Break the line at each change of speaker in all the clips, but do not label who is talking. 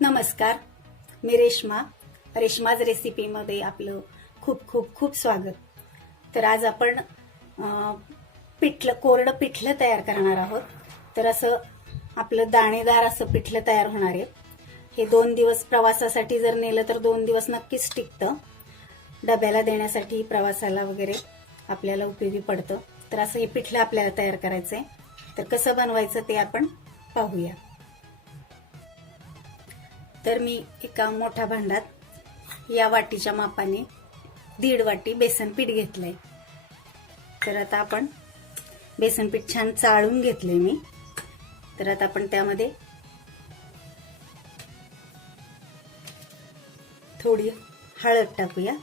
नमस्कार. मी रेश्मा. रेश्माज रेसिपीमध्ये आपलं खूप खूप खूप स्वागत. तर आज आपण पिठलं कोरडं पिठलं तयार करणार आहोत. तर असं आपलं दाणेदार असं पिठलं तयार होणार आहे. हे दोन दिवस प्रवासासाठी जर नेलं तर दोन दिवस नक्कीच टिकतं. डब्याला देण्यासाठी प्रवासाला वगैरे आपल्याला उपयोगी पडतं. तर असं हे पिठलं आपल्याला तयार करायचं आहे तर कसं बनवायचं ते आपण पाहूया. तर मी एका मोठ्या भांड्यात या वाटीच्या मापाने दीड वाटी बेसन पीठ घेतलंय. तर आता आपण बेसन पीठ छान चाळून घेतले मी. तर आता आपण त्यामध्ये थोडी हळद टाकूया.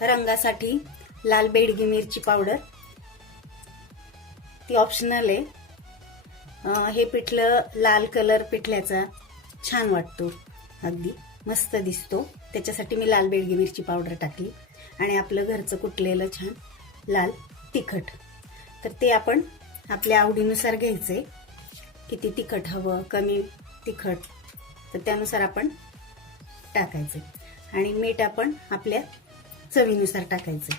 रंगासाठी लाल बेडगी मिरची पावडर. ती ऑप्शनल आहे. हे पिठलं लाल कलर पिठल्याचा छान वाटतो. अगदी मस्त दिसतो. त्याच्यासाठी मी लाल बेडगी मिरची पावडर टाकली. आणि आपलं घरचं कुटलेलं छान लाल तिखट. तर ते आपण आपल्या आवडीनुसार घ्यायचे. किती तिखट हवं कमी तिखट. तर त्यानुसार आपण टाकायचं. आणि मीठ आपण आपल्या चवीनुसार टाकायचं.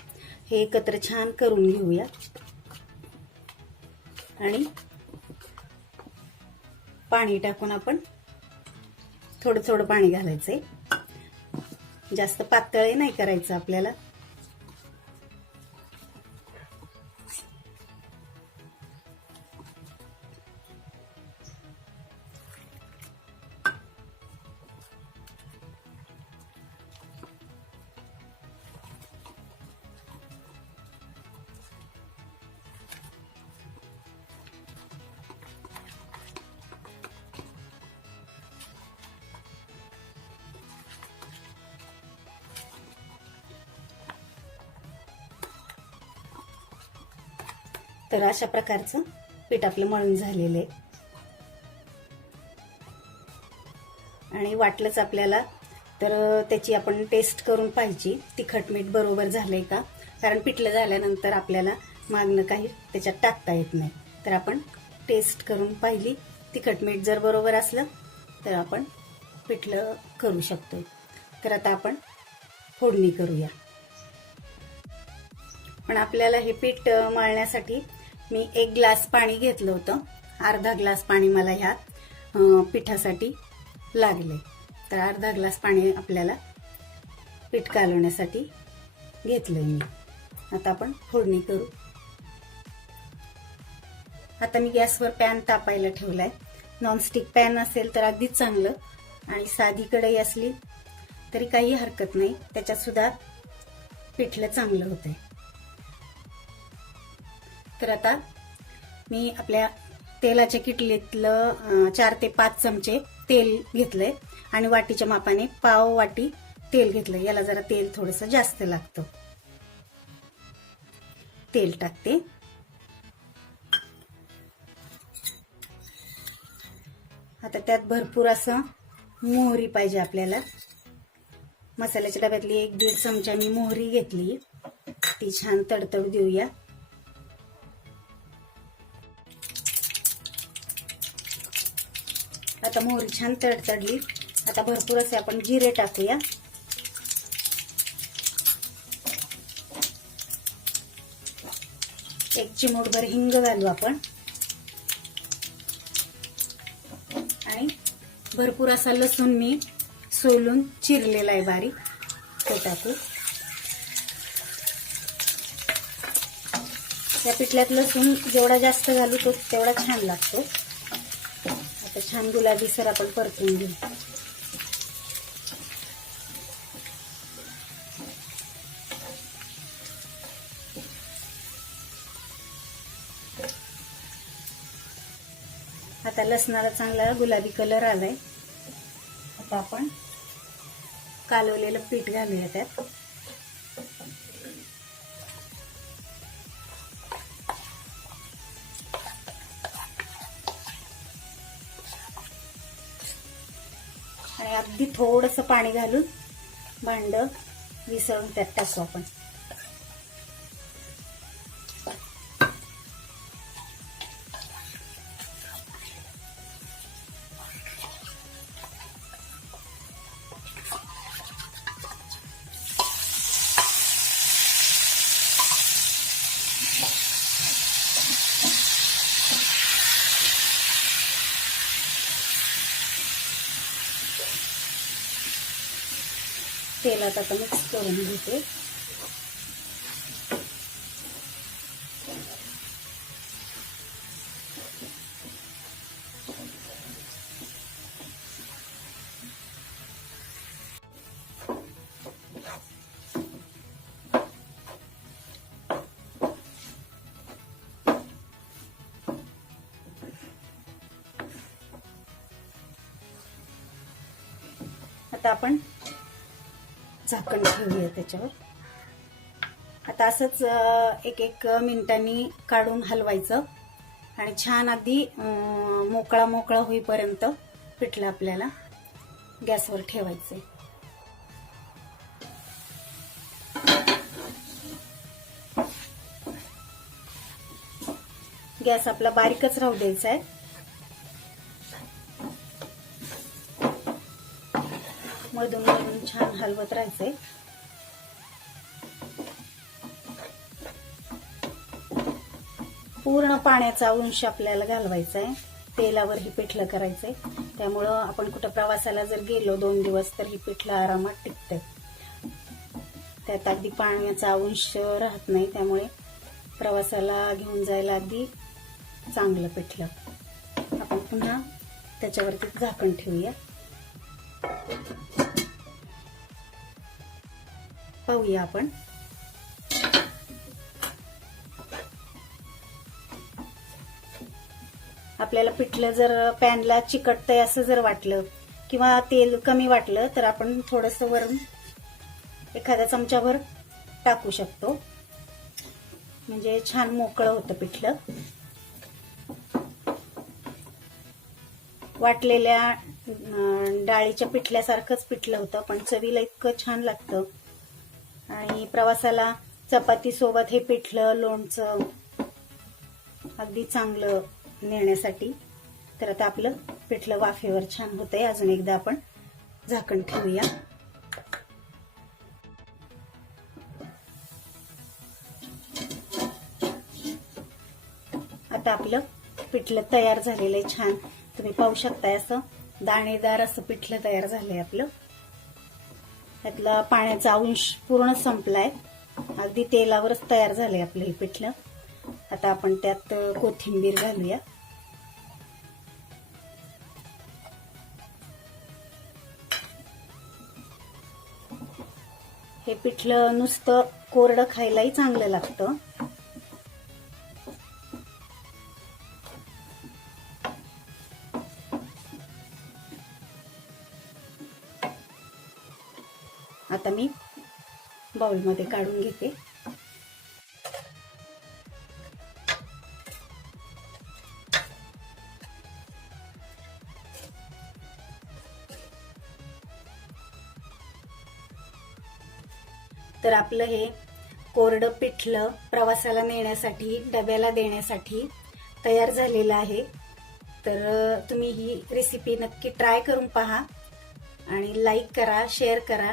हे एकत्र छान करून घेऊया. आणि पाणी टाकून आपण थोडं थोडं पाणी घालायचंय. जास्त पातळही नाही करायचं आपल्याला. तर अशा प्रकारचं पीठ आपलं मळून झालेलं आहे. आणि वाटलंच आपल्याला तर त्याची आपण टेस्ट करून पाहिजे तिखट मीठ बरोबर झालंय का? कारण पिठलं झाल्यानंतर आपल्याला मागणं काही त्याच्यात टाकता येत नाही. तर आपण टेस्ट करून पाहिली. तिखट मीठ जर बरोबर असलं तर आपण पिठलं करू शकतो तर आता आपण फोडणी करूया. पण आपल्याला हे पीठ मळण्यासाठी मी एक ग्लास पाणी घेतलं होतं. अर्धा ग्लास पाणी मला ह्या पिठासाठी लागले तर अर्धा ग्लास पाणी आपल्याला पीठ कालवण्यासाठी घेतलंय मी. आता आपण फोडणी करू. आता मी गॅसवर पॅन तापायला ठेवलाय. नॉनस्टिक पॅन असेल तर अगदीच चांगलं आणि साधी कढई असली तरी काही हरकत नाही. त्याच्यात सुद्धा पिठलं चांगलं होतंय. तर आता मी आपल्या तेलाच्या किटलीतलं चार ते पाच चमचे तेल घेतलंय आणि वाटीच्या मापाने पाव वाटी तेल घेतलंय. याला जरा तेल थोडस जास्त लागतं. तेल टाकते. आता त्यात भरपूर असं मोहरी पाहिजे आपल्याला. मसाल्याच्या डब्यातली एक दीड चमचा मी मोहरी घेतली. ती छान तडतड देऊया. आता मोहरी छान तडतडली. आता भरपूर असे आपण जिरे टाकूया. एक चिमूटभर हिंग घालू आपण. आणि भरपूर असा लसूण मी सोलून चिरलेला आहे बारीक तो टाकू. या पिठल्यात लसूण जेवढा जास्त घालू तो तेवढा छान लागतो. आता छान गुलाबी सर आपण परतून घेऊ. आता लसणाला चांगला गुलाबी कलर आलाय. आता आपण कालवलेलं पीठ घालूया त्यात. अगदी थोडंसं पाणी घालून भांडं विसळून त्यात टाकू आपण. तेलात आता मिक्स करून घेते. आता आपण झाकण ठेवूया त्याच्यावर. आता असंच एक एक मिनिटांनी काढून हलवायचं. आणि छान अगदी मोकळा मोकळा होईपर्यंत पिठलं आपल्याला गॅसवर ठेवायचंय. गॅस आपला बारीकच राहू द्यायचा आहे मधून हलवत राहायचंय. पूर्ण पाण्याचा अंश आपल्याला घालवायचा आहे तेलावर ही पिठलं करायचंय. त्यामुळं आपण कुठं प्रवासाला जर गेलो दोन दिवस तर ही पिठलं आरामात टिकते त्यात अगदी पाण्याचा अंश राहत नाही त्यामुळे प्रवासाला घेऊन जायला अगदी चांगलं पिठलं. आपण पुन्हा त्याच्यावरती झाकण ठेवूया. पाहूया आपण. आपल्याला पिठलं जर पॅनला चिकटतंय असं जर वाटलं किंवा तेल कमी वाटलं तर आपण थोडस वरून एखाद्या चमच्याभर टाकू शकतो. म्हणजे छान मोकळं होतं पिठलं. वाटलेल्या डाळीच्या पिठल्यासारखंच पिठलं होतं पण चवीला इतकं छान लागतं. आणि प्रवासाला चपाती सोबत हे पिठलं लोणचं अगदी चांगलं नेण्यासाठी. तर आता आपलं पिठलं वाफेवर छान होतंय. अजून एकदा आपण झाकण ठेवूया. आता आपलं पिठलं तयार झालेलं आहे छान. तुम्ही पाहू शकताय असं दाणेदार असं पिठलं तयार झालंय आपलं. त्यातला पाण्याचा अंश पूर्ण संपलाय. अगदी तेलावरच तयार झालंय आपलं हे पिठलं. आता आपण त्यात कोथिंबीर घालूया. हे पिठलं नुसतं कोरडं खायलाही चांगलं लागतं. मी बाउलमध्ये काढून घेते. तर आपलं हे कोरडं पिठलं प्रवासाला नेण्यासाठी डब्याला देण्यासाठी तयार झालेलं आहे. तर तुम्ही ही रेसिपी नक्की ट्राय करून पहा आणि लाईक करा शेअर करा.